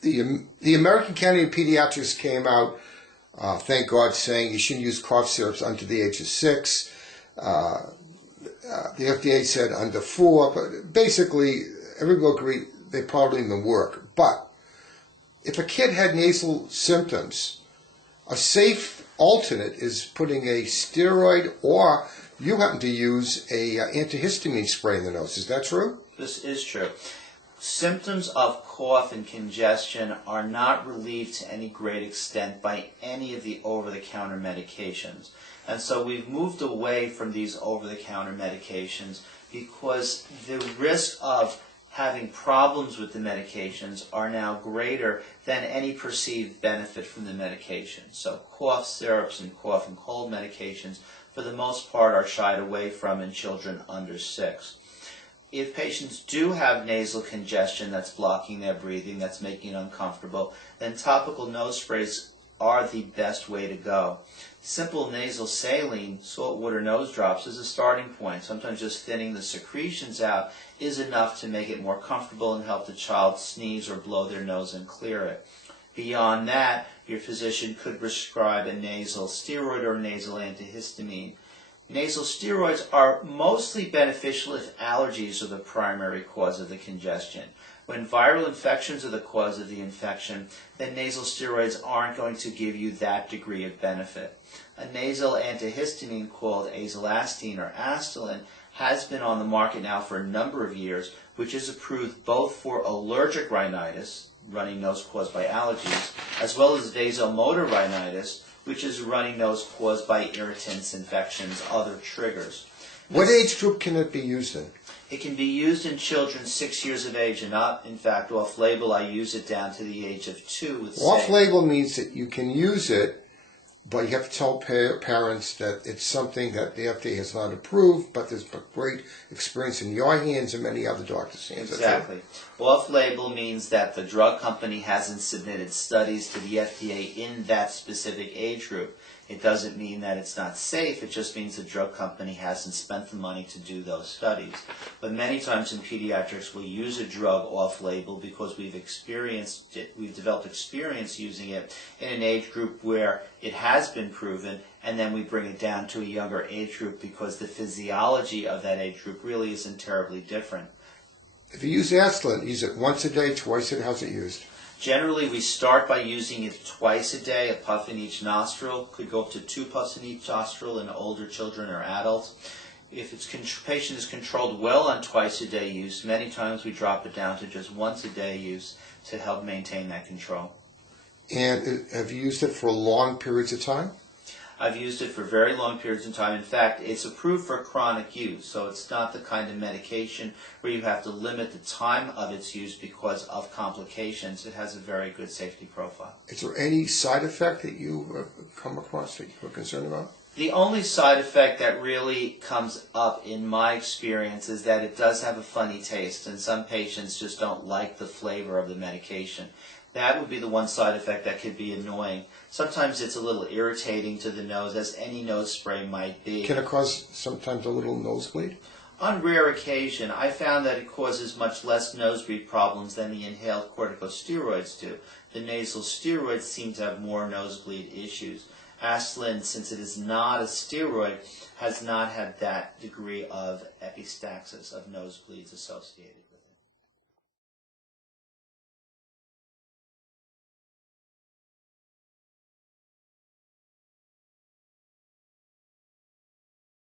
The American Academy of Pediatrics came out, thank God, saying you shouldn't use cough syrups under the age of 6. The FDA said under 4, but basically everybody agreed they probably didn't work. But if a kid had nasal symptoms, a safe alternate is putting a steroid, or you happen to use a antihistamine spray in the nose. Is that true? This is true. Symptoms of cough and congestion are not relieved to any great extent by any of the over-the-counter medications. And so we've moved away from these over-the-counter medications because the risk of having problems with the medications are now greater than any perceived benefit from the medication. So cough syrups and cough and cold medications, for the most part, are shied away from in children under 6. If patients do have nasal congestion that's blocking their breathing, that's making it uncomfortable, then topical nose sprays are the best way to go. Simple nasal saline, saltwater nose drops, is a starting point. Sometimes just thinning the secretions out is enough to make it more comfortable and help the child sneeze or blow their nose and clear it. Beyond that, your physician could prescribe a nasal steroid or nasal antihistamine. Nasal steroids are mostly beneficial if allergies are the primary cause of the congestion. When viral infections are the cause of the infection, then nasal steroids aren't going to give you that degree of benefit. A nasal antihistamine called Astelin or Astelin has been on the market now for a number of years, which is approved both for allergic rhinitis, runny nose caused by allergies, as well as vasomotor rhinitis, which is runny nose caused by irritants, infections, other triggers. What age group can it be used in? It can be used in children 6 years of age and up. In fact, off-label, I use it down to the age of 2. With off-label means that you can use it, but you have to tell parents that it's something that the FDA has not approved, but there's great experience in your hands and many other doctors' hands. Exactly. Off-label means that the drug company hasn't submitted studies to the FDA in that specific age group. It doesn't mean that it's not safe, it just means the drug company hasn't spent the money to do those studies. But many times in pediatrics we'll use a drug off-label because we've developed experience using it in an age group where it has been proven, and then we bring it down to a younger age group because the physiology of that age group really isn't terribly different. If you use Astelin, use it once a day, twice a day. How's it used? Generally, we start by using it twice a day, a puff in each nostril. Could go up to 2 puffs in each nostril in older children or adults. If the patient is controlled well on twice a day use, many times we drop it down to just once a day use to help maintain that control. And have you used it for long periods of time? I've used it for very long periods of time. In fact, it's approved for chronic use, so it's not the kind of medication where you have to limit the time of its use because of complications. It has a very good safety profile. Is there any side effect that you have come across that you're concerned about? The only side effect that really comes up in my experience is that it does have a funny taste, and some patients just don't like the flavor of the medication. That would be the one side effect that could be annoying. Sometimes it's a little irritating to the nose, as any nose spray might be. Can it cause sometimes a little nosebleed? On rare occasion, I found that it causes much less nosebleed problems than the inhaled corticosteroids do. The nasal steroids seem to have more nosebleed issues. Astelin, since it is not a steroid, has not had that degree of epistaxis, of nosebleeds associated.